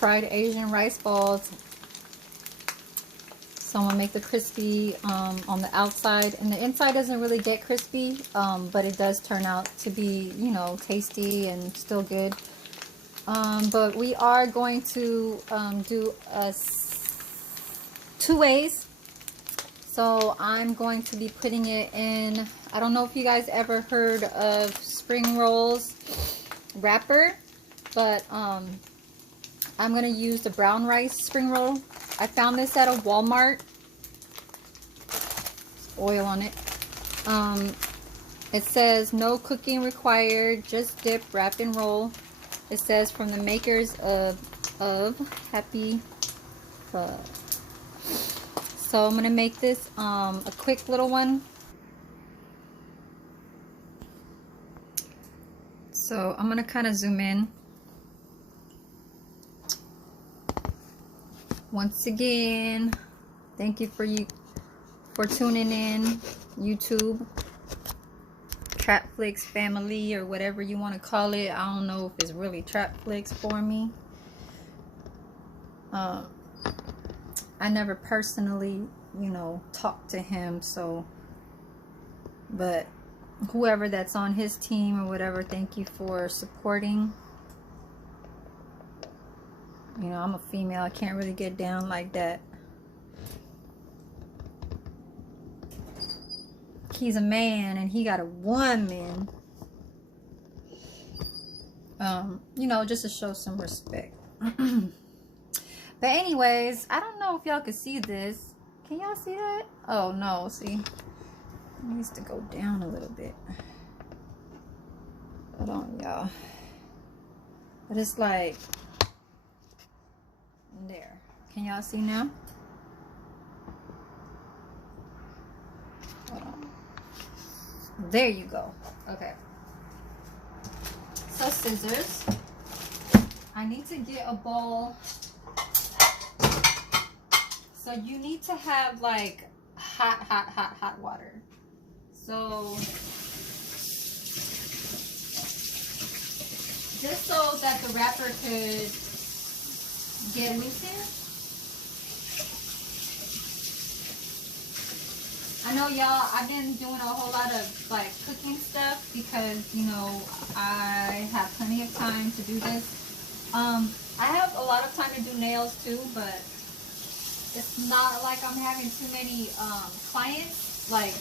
fried Asian rice balls. So I'm gonna make the crispy on the outside, and the inside doesn't really get crispy, but it does turn out to be, you know, tasty and still good. But we are going to do two ways. So I'm going to be putting it in, I don't know if you guys ever heard of spring rolls wrapper, but I'm going to use the brown rice spring roll. I found this at a Walmart. Oil on it. It says no cooking required, just dip, wrap, and roll. It says from the makers of Happy Pho. So I'm gonna make this a quick little one. So I'm gonna kind of zoom in. Once again, thank you for tuning in, YouTube, Trapflix family, or whatever you want to call it. I don't know if it's really Trapflix for me. I never personally, you know, talked to him, so, but whoever that's on his team or whatever, thank you for supporting. You know, I'm a female, I can't really get down like that. He's a man and he got a woman. You know, just to show some respect. But anyways, I don't know if y'all can see this. Can y'all see that? Oh no, see, it needs to go down a little bit. Hold on, y'all. But it's like there. Can y'all see now? Hold on. There you go. Okay. So scissors. I need to get a bowl. So you need to have like hot water. So just so that the wrapper could get loosened. I know y'all, I've been doing a whole lot of like cooking stuff because, you know, I have plenty of time to do this. I have a lot of time to do nails too, but it's not like I'm having too many clients like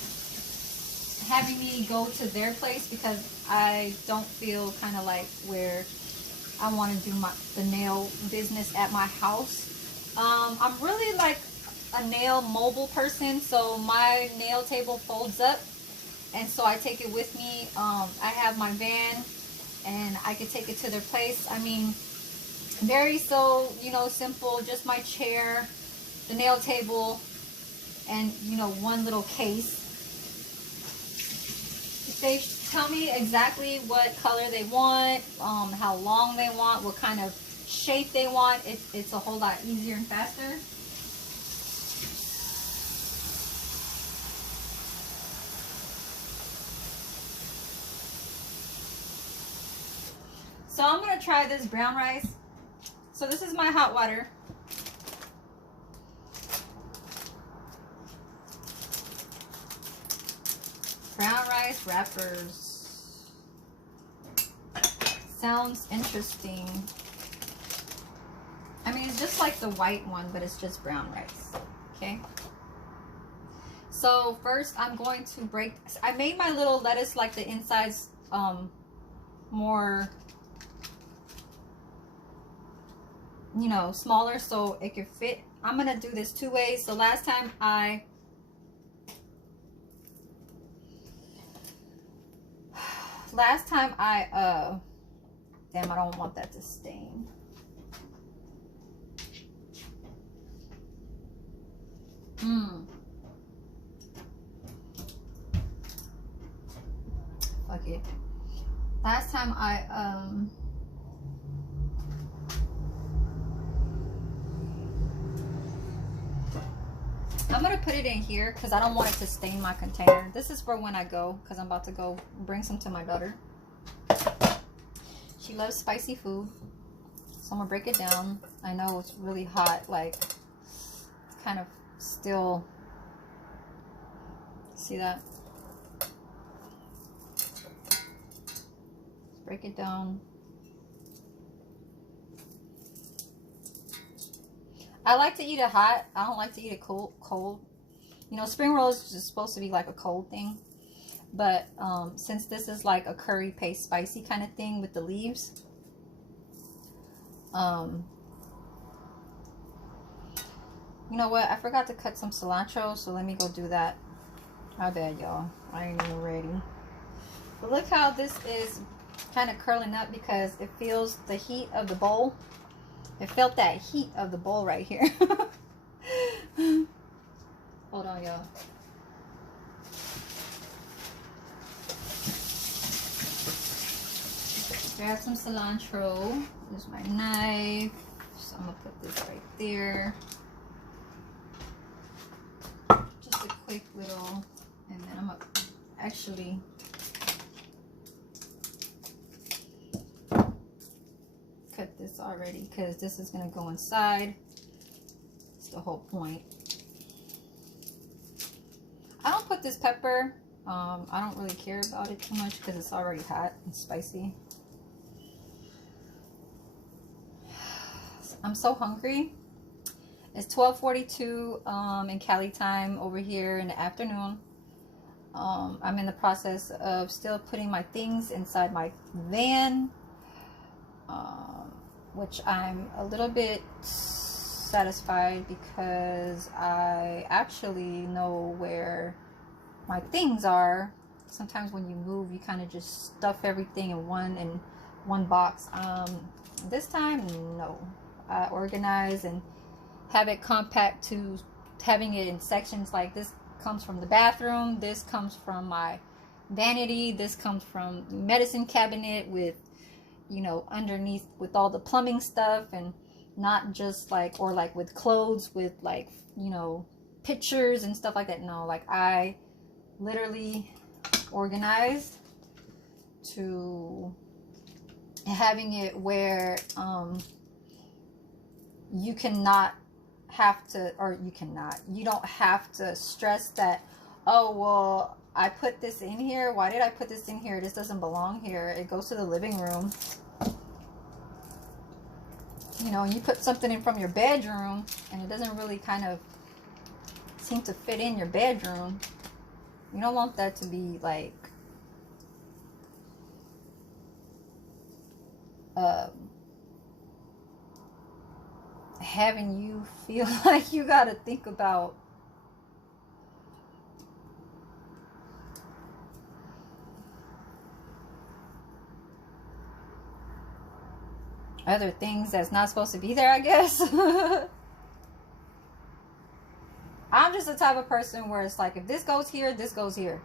having me go to their place, because I don't feel kind of like where I want to do the nail business at my house. I'm really like a nail mobile person, so my nail table folds up, and so I take it with me. I have my van and I can take it to their place. I mean, very so, you know, simple, just my chair, the nail table, and, you know, one little case. If they tell me exactly what color they want, how long they want, what kind of shape they want, it's a whole lot easier and faster. So I'm going to try this brown rice. So this is my hot water. Brown rice wrappers. Sounds interesting. I mean, it's just like the white one, but it's just brown rice. Okay. So first I'm going to break. I made my little lettuce like the insides more, you know, smaller so it can fit. I'm gonna do this two ways. So last time I damn, I don't want that to stain. Fuck it. Last time I'm gonna put it in here because I don't want it to stain my container. This is for when I go, because I'm about to go bring some to my daughter. She loves spicy food, So I'm gonna break it down. I know it's really hot, like it's kind of still, see that? Let's break it down. I like to eat it hot. I don't like to eat it cold. You know, spring rolls is supposed to be like a cold thing. But since this is like a curry paste spicy kind of thing with the leaves, you know what? I forgot to cut some cilantro, so let me go do that. My bad, y'all. I ain't even ready. But look how this is kind of curling up because it feels the heat of the bowl. It felt that heat of the bowl right here. Hold on, y'all. Grab some cilantro. There's my knife. So I'm gonna put this right there. Just a quick little, and then I'm gonna actually cut this already because this is gonna go inside. That's the whole point. I don't put this pepper. I don't really care about it too much because it's already hot and spicy. I'm so hungry. It's 12:42 in Cali time over here in the afternoon. I'm in the process of still putting my things inside my van, which I'm a little bit satisfied because I actually know where my things are. Sometimes when you move, you kind of just stuff everything in one box. This time, no. I organize and have it compact to having it in sections. Like this comes from the bathroom, this comes from my vanity, this comes from the medicine cabinet with, you know, underneath with all the plumbing stuff, and not just like, or like with clothes with like, you know, pictures and stuff like that. No, like I literally organized to having it where you cannot have to, or you don't have to stress that, oh, well, I put this in here. Why did I put this in here? This doesn't belong here. It goes to the living room. You know, you put something in from your bedroom and it doesn't really kind of seem to fit in your bedroom. You don't want that to be like having you feel like you gotta think about other things that's not supposed to be there, I guess. I'm just the type of person where it's like, if this goes here, this goes here.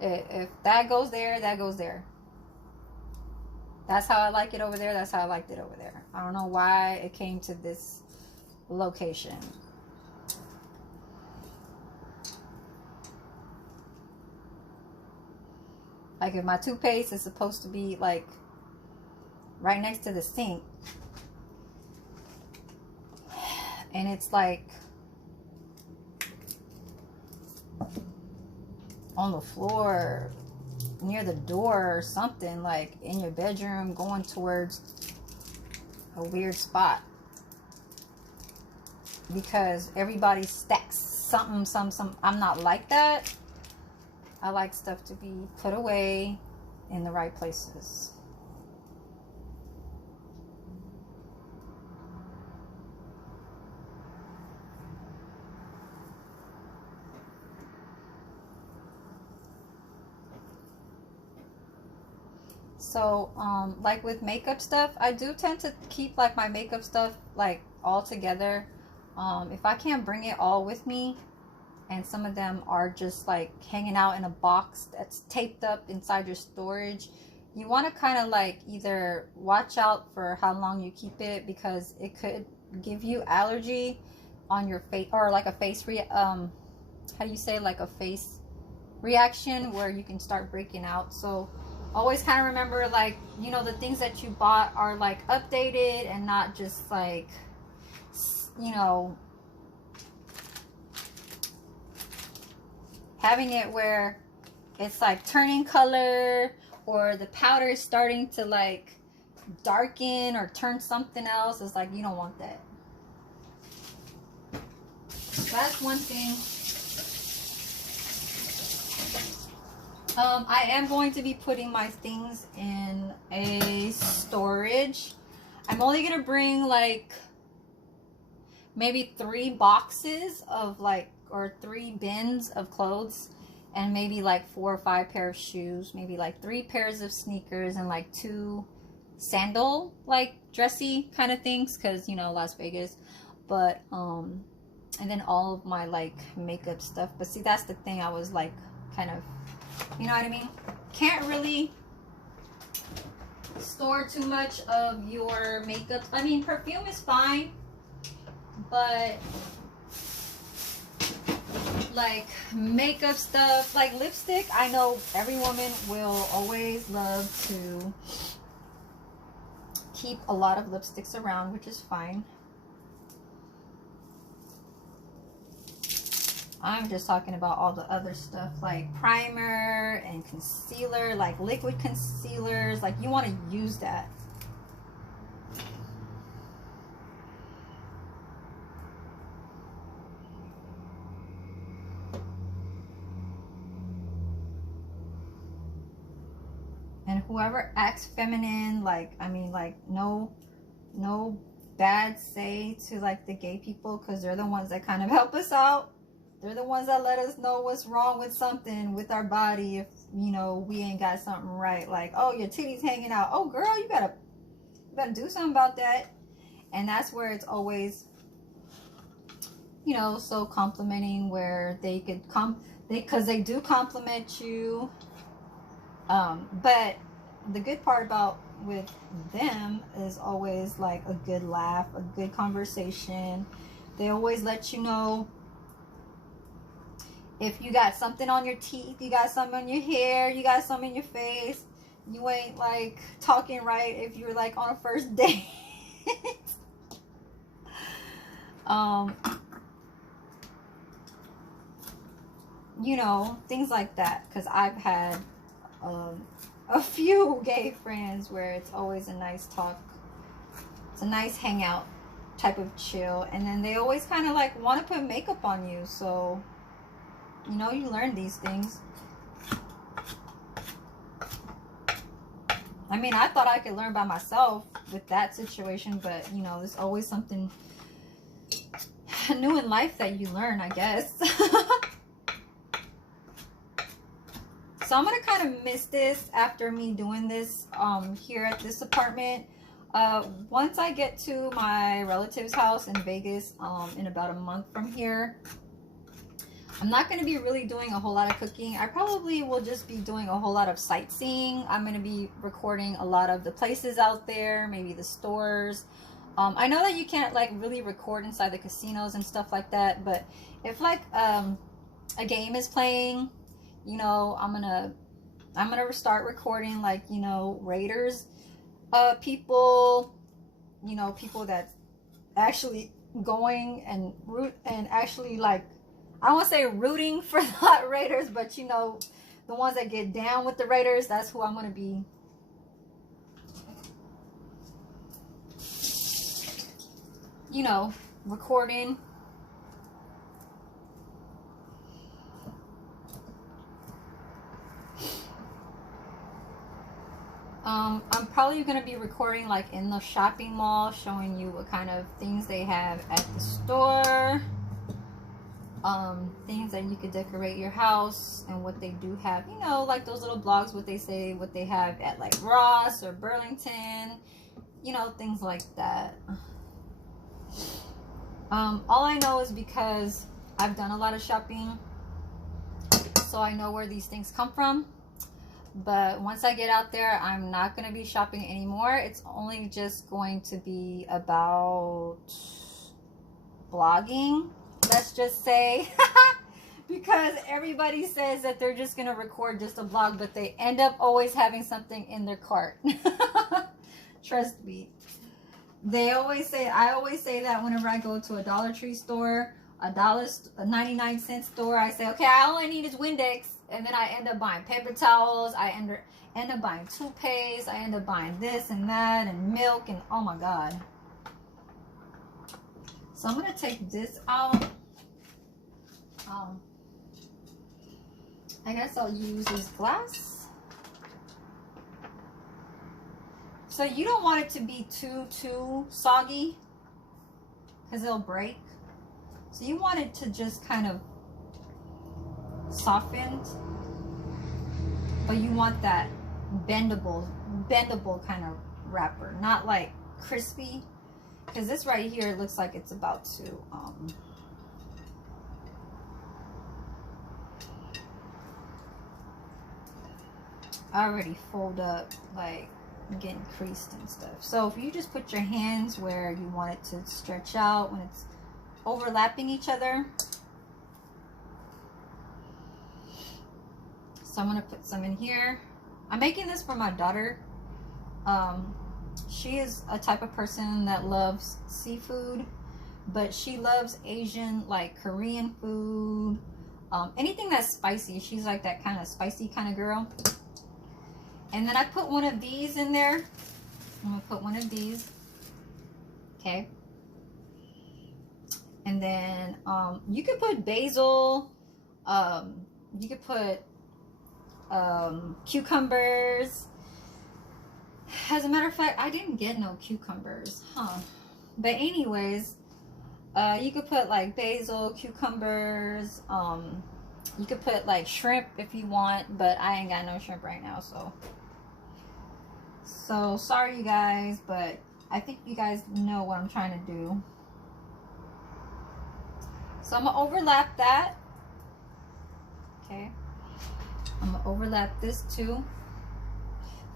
If that goes there, that goes there. That's how I like it over there. That's how I liked it over there. I don't know why it came to this location. Like if my toothpaste is supposed to be like right next to the sink, and it's like on the floor near the door or something, like in your bedroom going towards a weird spot, because everybody stacks something, some. I'm not like that. I like stuff to be put away in the right places. So, like with makeup stuff, I do tend to keep like my makeup stuff like all together. If I can't bring it all with me, and some of them are just like hanging out in a box that's taped up inside your storage, you want to kind of like either watch out for how long you keep it, because it could give you allergy on your face, or like a face how do you say, like a face reaction where you can start breaking out. So always kind of remember, like, you know, the things that you bought are like updated and not just like, you know, having it where it's like turning color, or the powder is starting to like darken or turn something else. It's like, you don't want that. That's one thing. I am going to be putting my things in a storage. I'm only gonna bring like maybe 3 boxes of like, or 3 bins of clothes, and maybe like 4 or 5 pair of shoes, maybe like 3 pairs of sneakers, and like 2 sandal like dressy kind of things, because you know, Las Vegas. But and then all of my like makeup stuff. But see, that's the thing, I was like kind of, you know what I mean, can't really store too much of your makeup. I mean, perfume is fine, but like makeup stuff, like lipstick, I know every woman will always love to keep a lot of lipsticks around, which is fine. I'm just talking about all the other stuff, like primer and concealer, like liquid concealers. Like, you want to use that. And whoever acts feminine, like, I mean, like, no bad say to like the gay people, because they're the ones that kind of help us out. They're the ones that let us know what's wrong with something with our body, if, you know, we ain't got something right. Like, oh, your titties hanging out. Oh, girl, you better do something about that. And that's where it's always, you know, so complimenting, where they could because they do compliment you. But the good part about with them is always like a good laugh, a good conversation. They always let you know if you got something on your teeth, you got something on your hair, you got something in your face. You ain't like talking right if you're like on a first date. You know, things like that. Because I've had a few gay friends where it's always a nice talk. It's a nice hangout type of chill. And then they always kind of like want to put makeup on you. So, you know, you learn these things. I mean, I thought I could learn by myself with that situation, but, you know, there's always something new in life that you learn, I guess. So I'm going to kind of miss this after me doing this here at this apartment. Once I get to my relative's house in Vegas in about a month from here, I'm not going to be really doing a whole lot of cooking. I probably will just be doing a whole lot of sightseeing. I'm going to be recording a lot of the places out there, maybe the stores. I know that you can't like really record inside the casinos and stuff like that, but if like a game is playing, you know, I'm gonna start recording, like, you know, Raiders people, you know, people that's actually going and actually, like, I don't want to say rooting for the Raiders, but, you know, the ones that get down with the Raiders, that's who I'm going to be, you know, recording. I'm probably going to be recording like in the shopping mall, showing you what kind of things they have at the store. Things that you could decorate your house and what they do have, you know, like those little blogs, what they say, what they have at like Ross or Burlington, you know, things like that. All I know is because I've done a lot of shopping, so I know where these things come from. But once I get out there, I'm not going to be shopping anymore. It's only just going to be about blogging, let's just say. Because everybody says that they're just gonna record just a vlog, but they end up always having something in their cart. Trust me. I always say that whenever I go to a Dollar Tree store, a 99-cent store, I say, okay, all I need is Windex, and then I end up buying paper towels, I end up buying toothpaste, I end up buying this and that, and milk, and oh my god. So I'm gonna take this out. I guess I'll use this glass. So you don't want it to be too soggy, because it'll break. So you want it to just kind of soften, but you want that bendable kind of wrapper, not like crispy, because this right here looks like it's about to already fold up, like getting creased and stuff. So if you just put your hands where you want it to stretch out when it's overlapping each other. So I'm gonna put some in here. I'm making this for my daughter. She is a type of person that loves seafood, but she loves Asian, like Korean food, anything that's spicy. She's like that kind of spicy kind of girl. And then I put one of these in there. I'm gonna put one of these. Okay. And then you could put basil. You could put cucumbers. As a matter of fact, I didn't get no cucumbers, huh? But anyways, you could put like basil, cucumbers. You could put like shrimp if you want, but I ain't got no shrimp right now, so sorry you guys, but I think you guys know what I'm trying to do. So I'm gonna overlap that. Okay, I'm gonna overlap this too.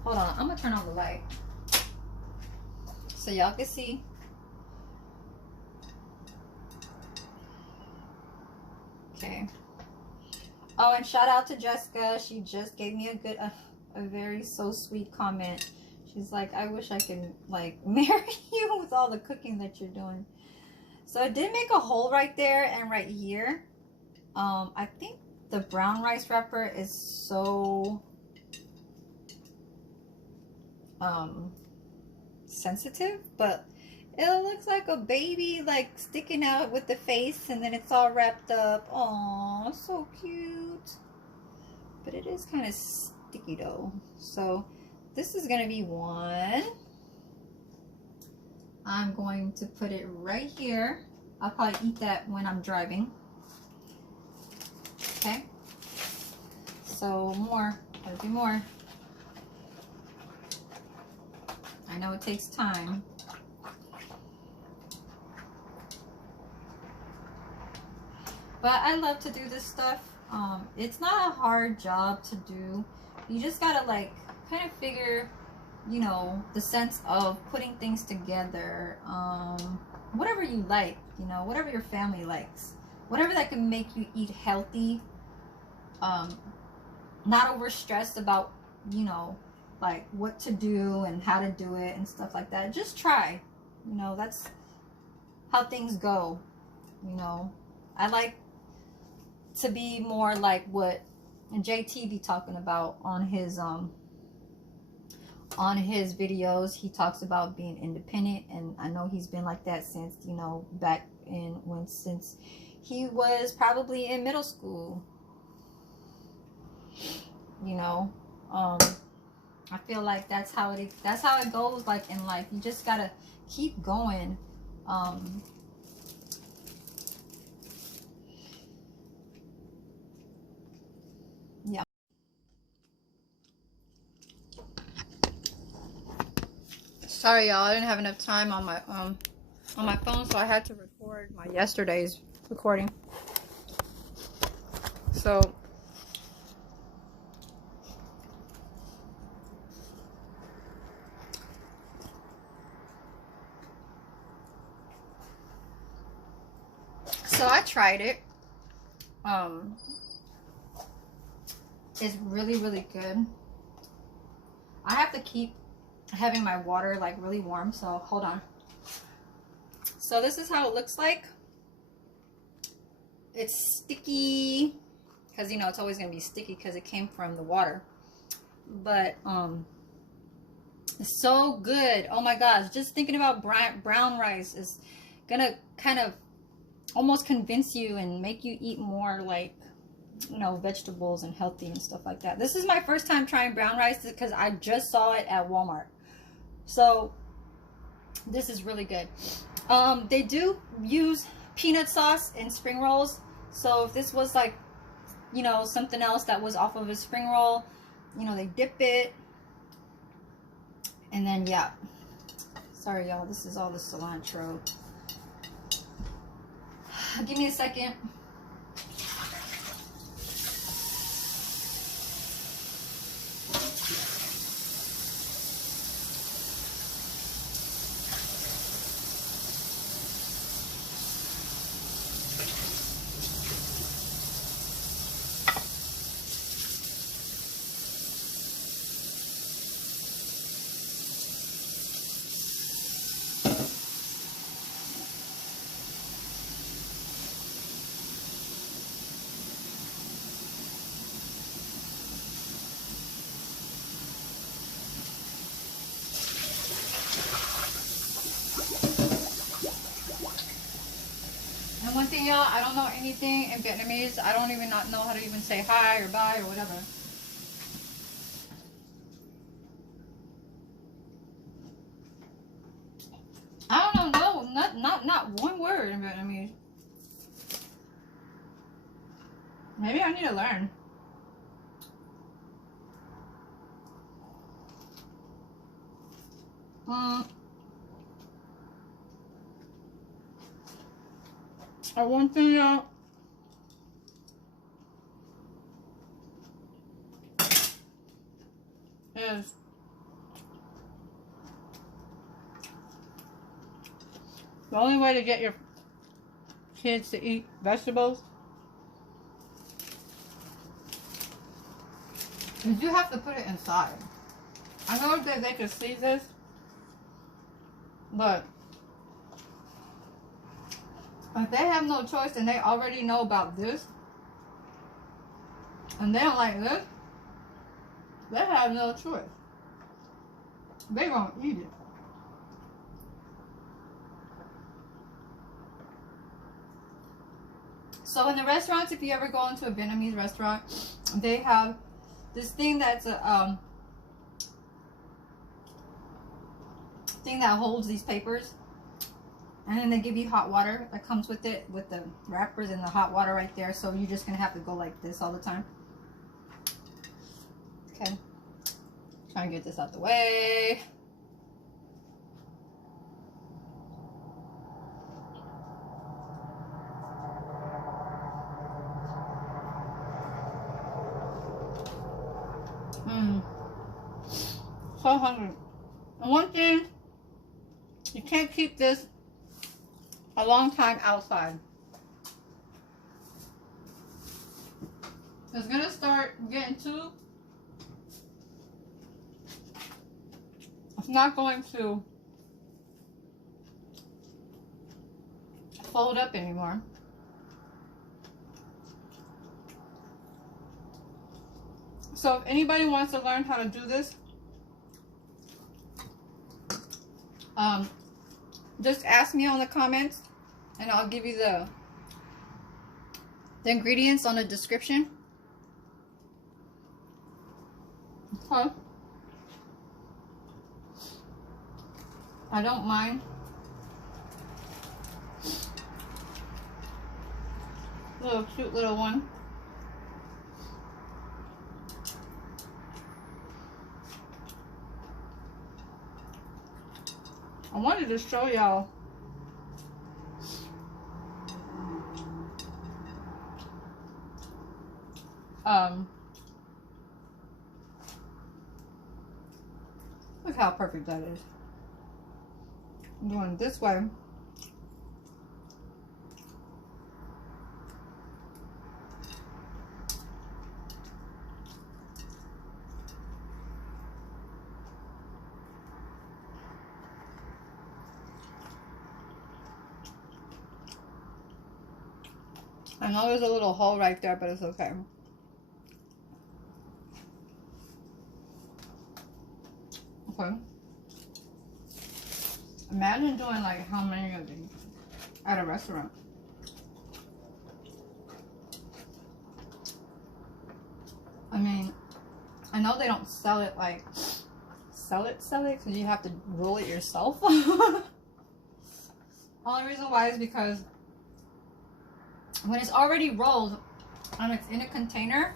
Hold on, I'm gonna turn on the light so y'all can see. Okay. Oh, and shout out to Jessica. She just gave me a very so sweet comment. She's like, I wish I could like marry you with all the cooking that you're doing. So I did make a hole right there and right here. I think the brown rice wrapper is so sensitive, but it looks like a baby like sticking out with the face, and then it's all wrapped up. Oh, so cute. But it is kind of sticky though. So this is gonna be one. I'm going to put it right here. I'll probably eat that when I'm driving. Okay. So more. Gotta do more. I know it takes time. But I love to do this stuff. It's not a hard job to do. You just gotta like kind of figure, you know, the sense of putting things together. Whatever you like, you know, whatever your family likes, whatever that can make you eat healthy. Not over stressed about, you know, like what to do and how to do it and stuff like that. Just try, you know, that's how things go. You know, I like to be more like what JT be talking about on his videos. He talks about being independent, and I know he's been like that since, you know, back in since he was probably in middle school. You know, I feel like that's how it goes, like in life. You just gotta keep going. Yeah. Sorry, y'all. I didn't have enough time on my phone, so I had to record my yesterday's recording. So I tried it. is really, really good. I have to keep having my water like really warm, so hold on. So this is how it looks like. It's sticky because, you know, it's always going to be sticky because it came from the water. But it's so good. Oh my gosh, just thinking about brown rice is gonna kind of almost convince you and make you eat more, like, you know, vegetables and healthy and stuff like that. This is my first time trying brown rice because I just saw it at Walmart. So this is really good. They do use peanut sauce in spring rolls. So if this was like, you know, something else that was off of a spring roll, you know, they dip it. And then, yeah. Sorry, y'all. This is all the cilantro. Give me a second. And one thing, y'all, I don't know anything in Vietnamese. I don't even know how to even say hi or bye or whatever. I don't know, not one word in Vietnamese. Maybe I need to learn. One thing, y'all, is the only way to get your kids to eat vegetables is you have to put it inside. I know that they can see this, but if they have no choice and they already know about this, and they don't like this, they have no choice. They gonna eat it. So in the restaurants, if you ever go into a Vietnamese restaurant, they have this thing that's a thing that holds these papers, and then they give you hot water that comes with it, with the wrappers and the hot water right there. So you're just gonna have to go like this all the time. Okay, trying to get this out the way. So hungry. And one thing, you can't keep this a long time outside. It's gonna start getting too, it's not going to fold up anymore. So if anybody wants to learn how to do this, just ask me on the comments and I'll give you the ingredients on the description. Okay. I don't mind. Little cute little one. I wanted to show y'all look how perfect that is. I'm doing it this way. I know there's a little hole right there, but it's okay. Okay. Imagine doing like how many of these at a restaurant. I mean, I know they don't sell it like sell it because you have to roll it yourself. Only reason why is because when it's already rolled and it's in a container,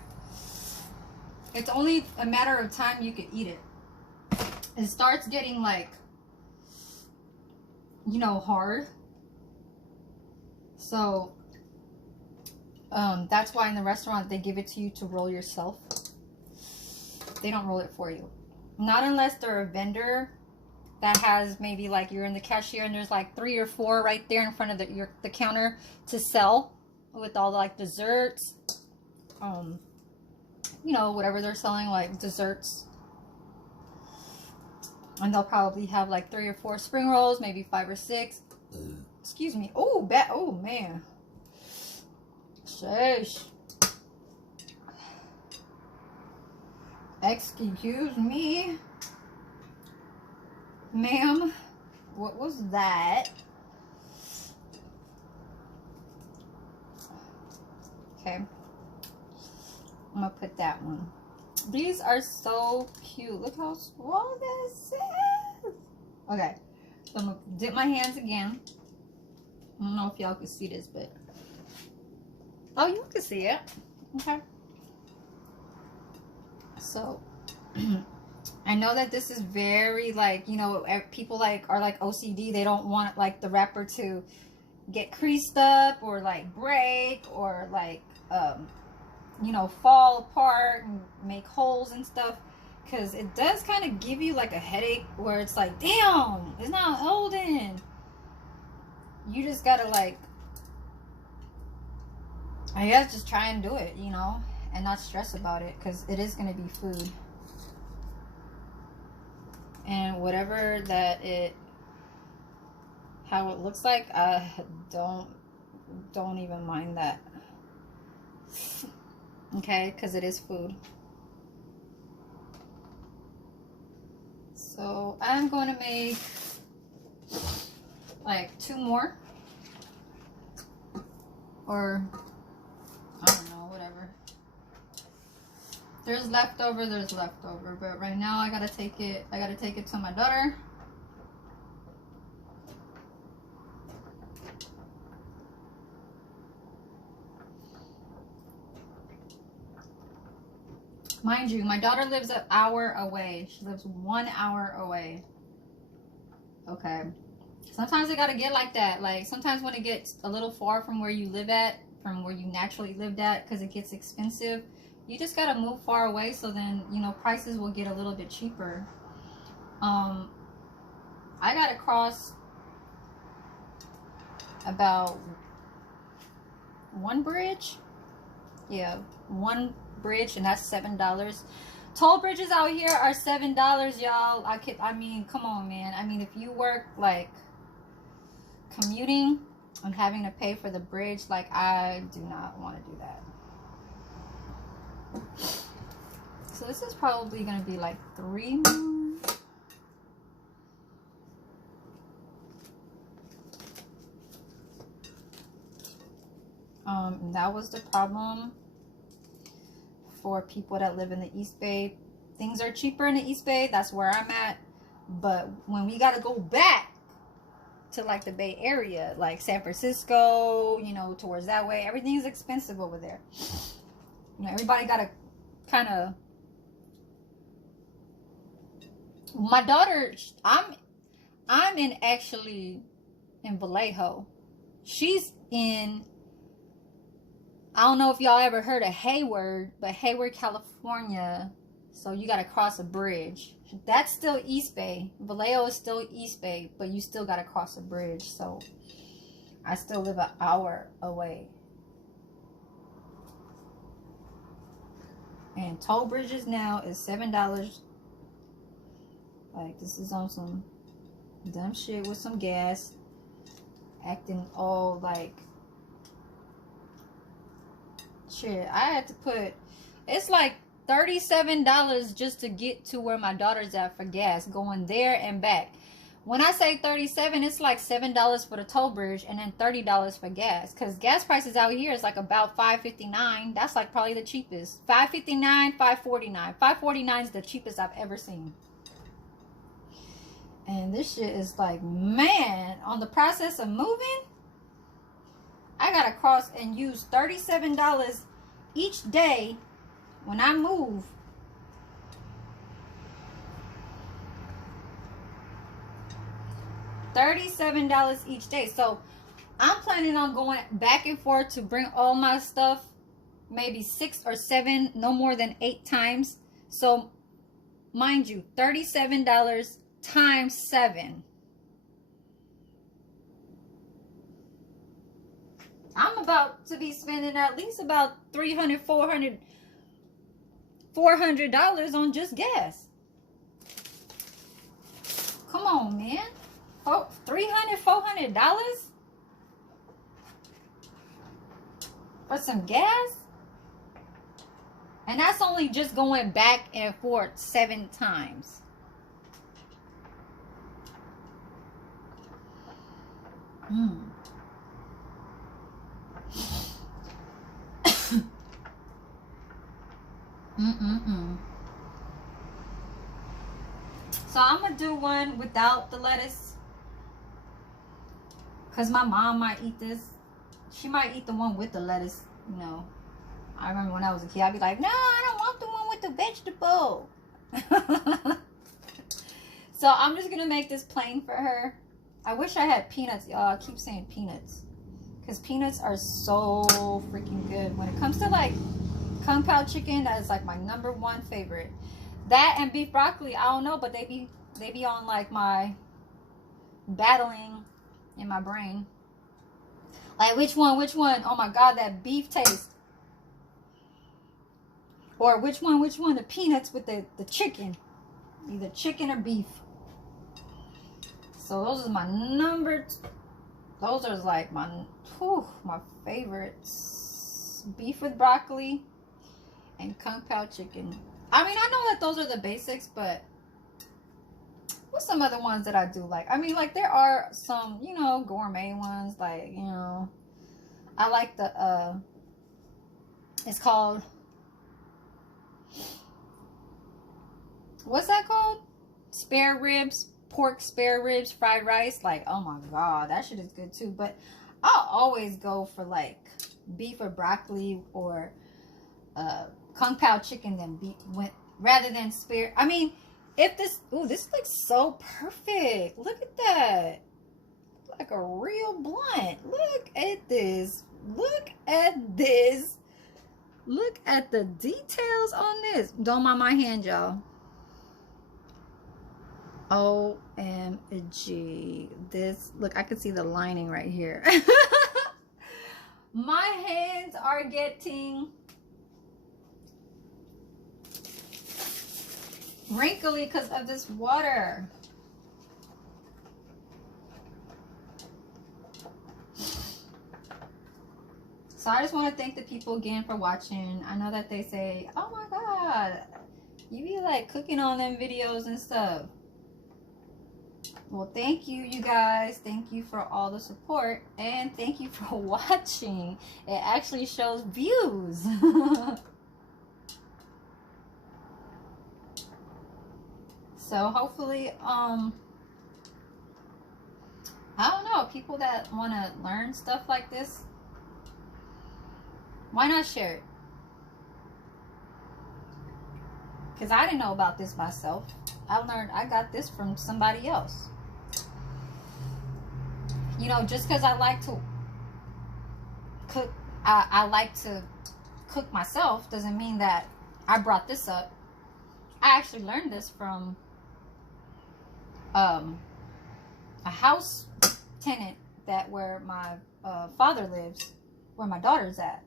it's only a matter of time you can eat it. It starts getting like, you know, hard. So that's why in the restaurant they give it to you to roll yourself. They don't roll it for you. Not unless they're a vendor that has maybe like you're in the cashier and there's like 3 or 4 right there in front of the counter to sell with all the, like, desserts, you know, whatever they're selling, like desserts. And they'll probably have like 3 or 4 spring rolls, maybe 5 or 6. Excuse me. Oh, oh man. Shush. Excuse me. Ma'am, what was that? Okay. I'm gonna put that one. These are so cute. Look how small this is. Okay. So I'm gonna dip my hands again. I don't know if y'all can see this, but oh, you can see it. Okay. So I know that this is very, like, you know, people like are like OCD. They don't want like the wrapper to get creased up or like break or like you know, fall apart and make holes and stuff, because it does kind of give you like a headache where it's like, damn, it's not holding. You just gotta, like, I guess just try and do it, you know, and not stress about it, because it is going to be food. And whatever that how it looks like, don't even mind that. Okay, because it is food. So I'm going to make like 2 more, or I don't know, whatever. There's leftover, but right now I gotta take it to my daughter. Mind you, my daughter lives an hour away. She lives 1 hour away. Okay. Sometimes it gotta get like that. Like, sometimes when it gets a little far from where you live at, from where you naturally lived at, because it gets expensive, you just gotta move far away, so then, you know, prices will get a little bit cheaper. I gotta cross about 1 bridge. Yeah, 1 bridge, and that's $7. Toll bridges out here are $7, y'all. I mean, come on, man. I mean, if you work like commuting and having to pay for the bridge, like, I do not want to do that. So this is probably gonna be like 3 more. That was the problem for people that live in the East Bay. Things are cheaper in the East Bay. That's where I'm at. But when we got to go back to like the Bay Area, like San Francisco, you know, towards that way, everything is expensive over there. You know, everybody got to kind of. My daughter, I'm actually in Vallejo. She's in, I don't know if y'all ever heard of Hayward, but Hayward, California. So you got to cross a bridge. That's still East Bay. Vallejo is still East Bay, but you still got to cross a bridge. So I still live an hour away. And toll bridges now is $7. Like, this is on some dumb shit with some gas. Acting all like shit, I had to put, it's like $37 just to get to where my daughter's at for gas, going there and back. When I say 37, it's like $7 for the toll bridge and then $30 for gas. Because gas prices out here is like about $5.59. That's like probably the cheapest. $5.59, $5.49. $5.49 is the cheapest I've ever seen. And this shit is like, man, on the process of moving, I gotta cross and use $37 each day when I move. $37 each day. So I'm planning on going back and forth to bring all my stuff maybe 6 or 7, no more than 8 times. So mind you, $37 times 7. I'm about to be spending at least about $300, $400 on just gas. Come on, man. $300, $400 for some gas? And that's only just going back and forth 7 times. So I'm gonna do one without the lettuce, because my mom might eat this. She might eat the one with the lettuce, you know. I remember when I was a kid, I'd be like, no, I don't want the one with the vegetable. So I'm just gonna make this plain for her. I wish I had peanuts, y'all. I keep saying peanuts, because peanuts are so freaking good. When it comes to like Kung Pao chicken, that is like my #1 favorite. That and beef broccoli, I don't know, but they be on like my battling in my brain. Like which one? Oh my god, that beef taste. Or which one? The peanuts with the chicken. Either chicken or beef. So those are my those are like my favorites. Beef with broccoli and Kung Pao chicken. I mean, I know that those are the basics, but what's some other ones that I do like? I mean, like there are some, you know, gourmet ones, like, you know, I like the it's called, what's that called? Spare ribs, pork spare ribs, fried rice. Like, oh my god, that shit is good too. But I'll always go for like beef or broccoli or Kung Pao chicken than beef, rather than spare. I mean, if this, ooh, this looks so perfect. Look at that. Like a real blunt. Look at this. Look at this. Look at the details on this. Don't mind my hand, y'all. OMG. This, look, I can see the lining right here. My hands are getting wrinkly because of this water. So I just want to thank the people again for watching. I know that they say, oh my god, you be like cooking on them videos and stuff. Well, thank you, you guys. Thank you for all the support, and thank you for watching. It actually shows views. So hopefully, I don't know, people that want to learn stuff like this, why not share it? Because I didn't know about this myself. I got this from somebody else. You know, just because I like to cook, I like to cook myself, doesn't mean that I brought this up. I actually learned this from a house tenant where my father lives, where my daughter's at.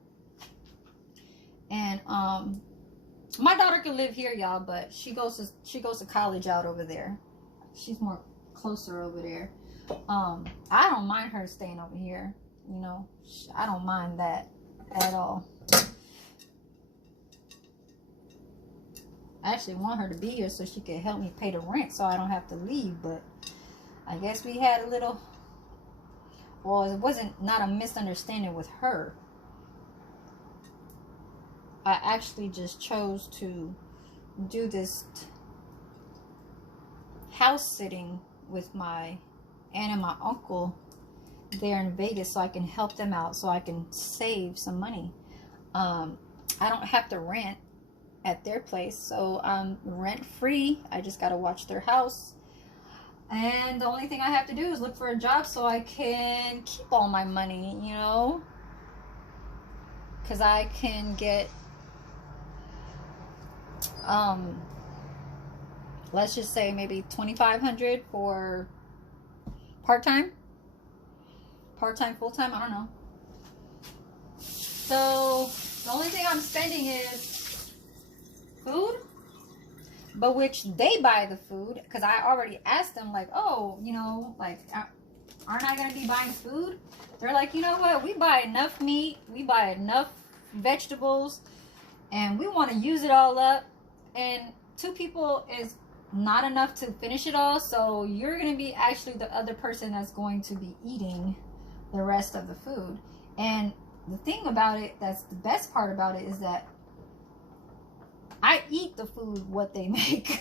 And my daughter could live here, y'all, but she goes to college out over there. She's more closer over there. I don't mind her staying over here, you know. I don't mind that at all. I actually want her to be here so she can help me pay the rent so I don't have to leave. But I guess we had a little, well, it wasn't not a misunderstanding with her. I actually just chose to do this house sitting with my aunt and my uncle there in Vegas so I can help them out, so I can save some money. I don't have to rent at their place, so I'm rent free. I just gotta watch their house, and the only thing I have to do is look for a job so I can keep all my money, you know, because I can get let's just say maybe $2,500 for part-time, full-time, I don't know. So the only thing I'm spending is food, but which they buy the food, because I already asked them, like, oh, you know, like, aren't I gonna be buying food? They're like, you know what, we buy enough meat, we buy enough vegetables, and we want to use it all up, and 2 people is not enough to finish it all, so you're gonna be actually the other person that's going to be eating the rest of the food. And the thing about it, that's the best part about it, is that I eat the food what they make.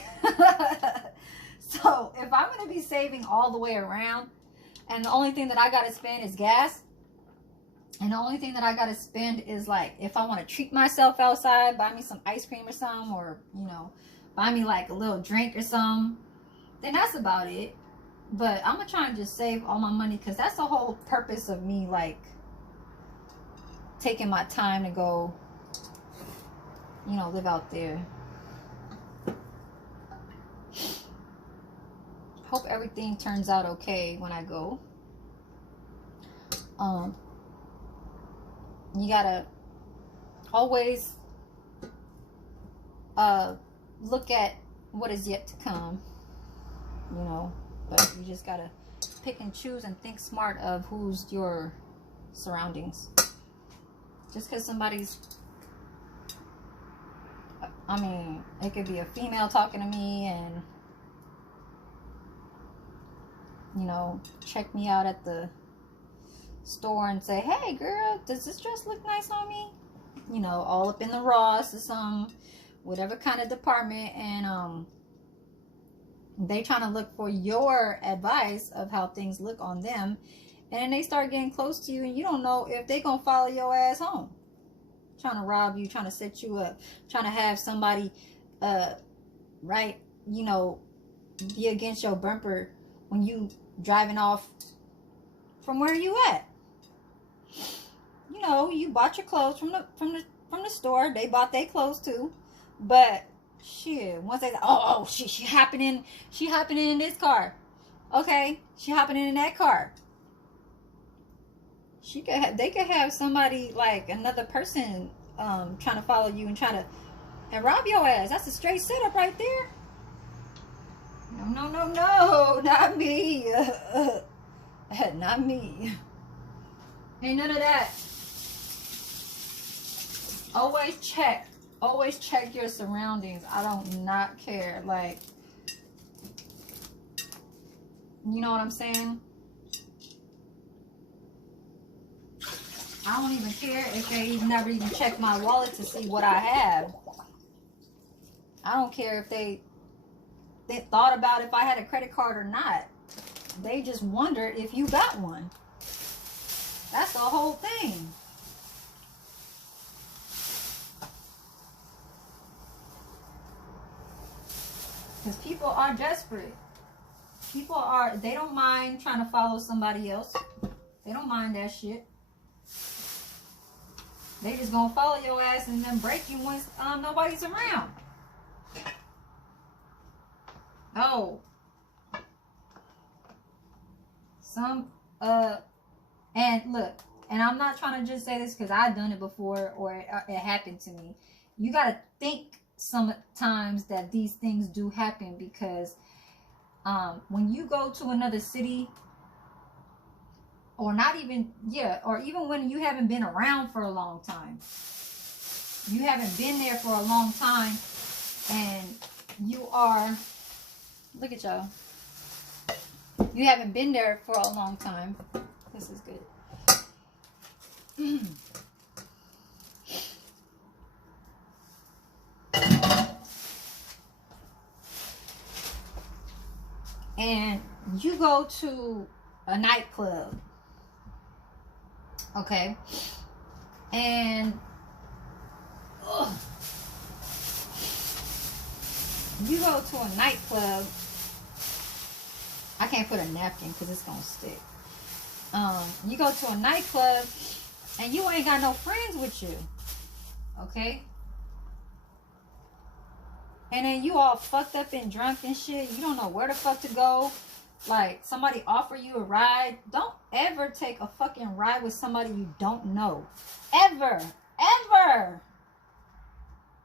So if I'm going to be saving all the way around, and the only thing that I got to spend is gas, and the only thing that I got to spend is, like, if I want to treat myself outside, buy me some ice cream or something, or, you know, buy me like a little drink or something, then that's about it. But I'm going to try and just save all my money, because that's the whole purpose of me, like, taking my time to go, you know, live out there. Hope everything turns out okay when I go. You gotta always look at what is yet to come, you know, but you just gotta pick and choose and think smart of who's your surroundings. Just because somebody's, I mean, it could be a female talking to me and, you know, check me out at the store and say, hey girl, does this dress look nice on me? You know, all up in the Ross or some, whatever kind of department, and they trying to look for your advice of how things look on them, and then they start getting close to you, and you don't know if they gonna follow your ass home, trying to rob you, trying to set you up, trying to have somebody right, you know, be against your bumper when you driving off from where you at. You know, you bought your clothes from the store. They bought their clothes too, but shit, once they, oh shit, she hopping in this car. Okay, she hopping in that car. She could have, they could have somebody, like another person, trying to follow you and trying to rob your ass. That's a straight setup right there. No, not me. Not me. Ain't none of that. Always check your surroundings. I don't not care. Like, you know what I'm saying? I don't even care if they never even check my wallet to see what I have. I don't care if they thought about if I had a credit card or not. They just wonder if you got one. That's the whole thing. Because people are desperate. People are, they don't mind trying to follow somebody else. They don't mind that shit. They just gonna follow your ass and then break you once nobody's around. Oh. And look, and I'm not trying to just say this because I've done it before or it happened to me. You gotta think sometimes that these things do happen, because when you go to another city, or not even, yeah, or even when you haven't been around for a long time, you haven't been there for a long time, and you are, look at y'all, you haven't been there for a long time. This is good. And you go to a nightclub, okay, and you go to a nightclub. I can't put a napkin because it's gonna stick. You go to a nightclub and you ain't got no friends with you, okay? And then you all fucked up and drunk and shit. You don't know where the fuck to go. Like, somebody offer you a ride. Don't ever take a fucking ride with somebody you don't know. Ever. Ever.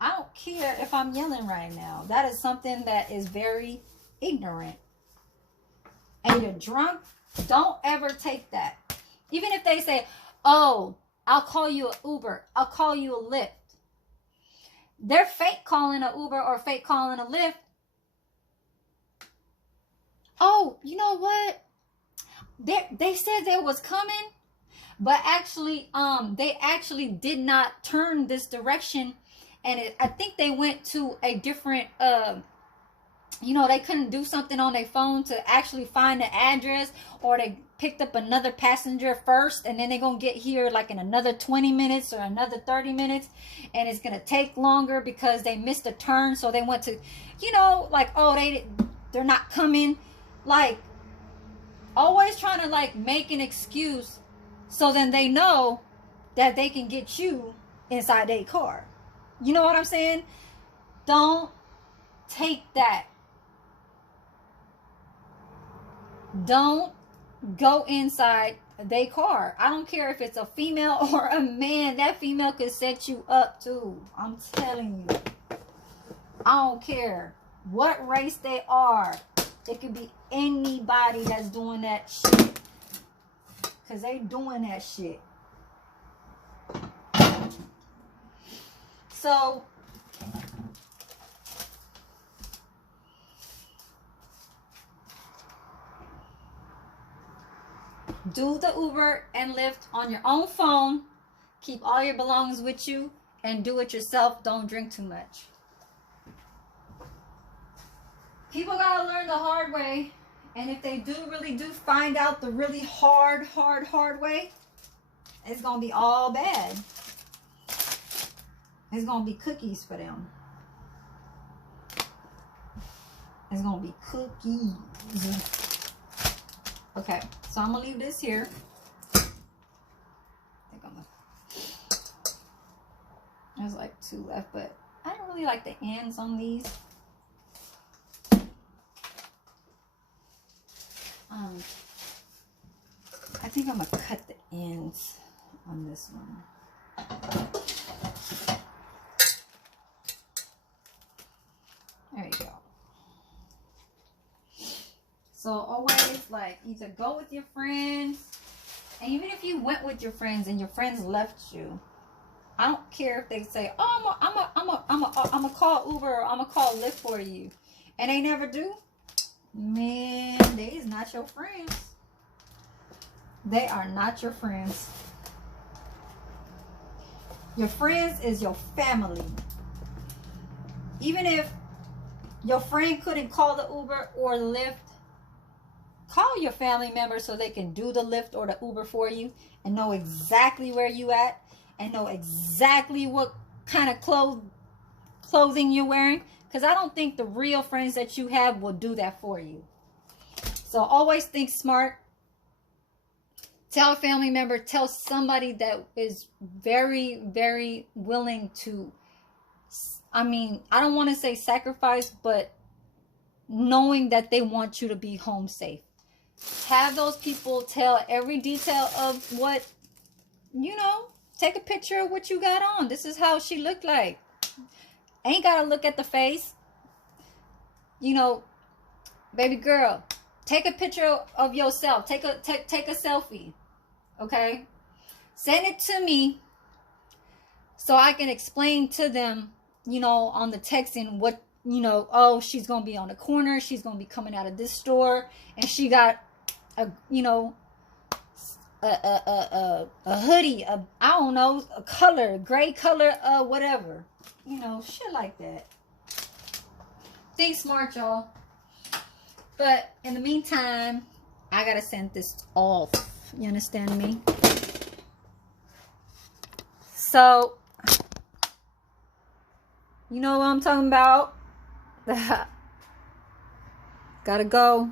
I don't care if I'm yelling right now. That is something that is very ignorant. And you're drunk. Don't ever take that. Even if they say, oh, I'll call you an Uber. I'll call you a Lyft. They're fake calling an Uber or fake calling a Lyft. Oh, you know what? They said they was coming, but actually, they actually did not turn this direction, and I think they went to a different, you know, they couldn't do something on their phone to actually find the address, or they picked up another passenger first, and then they're gonna get here like in another 20 minutes or another 30 minutes, and it's gonna take longer because they missed a turn. So they went to, you know, like, oh, they're not coming. Like, always trying to like make an excuse so then they know that they can get you inside their car. You know what I'm saying? Don't take that. Don't go inside their car. I don't care if it's a female or a man. That female could set you up too. I'm telling you. I don't care what race they are. It could be anybody that's doing that shit. Because they doing that shit. So, do the Uber and Lyft on your own phone. Keep all your belongings with you. And do it yourself. Don't drink too much. People gotta learn the hard way. And if they really do find out the really hard way, it's gonna be all bad. It's gonna be cookies for them. It's gonna be cookies. Okay, so I'm gonna leave this here. I think I'm gonna... There's like 2 left, but I don't really like the ends on these. I think I'm gonna cut the ends on this one. There you go. So always like either go with your friends, and even if you went with your friends and your friends left you, I don't care if they say, "Oh, I'm a call Uber or I'm a call Lyft for you," and they never do. Man, they is not your friends. They are not your friends. Your friends is your family. Even if your friend couldn't call the Uber or the Lyft, call your family member so they can do the Lyft or the Uber for you and know exactly where you at and know exactly what kind of clothing you're wearing. Because I don't think the real friends that you have will do that for you. So always think smart. Tell a family member, tell somebody that is very, very willing to, I mean, I don't want to say sacrifice, but knowing that they want you to be home safe. Have those people tell every detail of what, you know, take a picture of what you got on. This is how she looked like. Ain't got to look at the face. You know, baby girl, take a picture of yourself. Take a selfie. Okay? Send it to me so I can explain to them, you know, on the texting you know, oh, she's gonna be on the corner, she's gonna be coming out of this store, and she got a, you know, a hoodie, I don't know, a color, gray color, whatever, you know, shit like that. Think smart, y'all. But in the meantime, I gotta send this off. You understand me? So, you know what I'm talking about? Gotta go.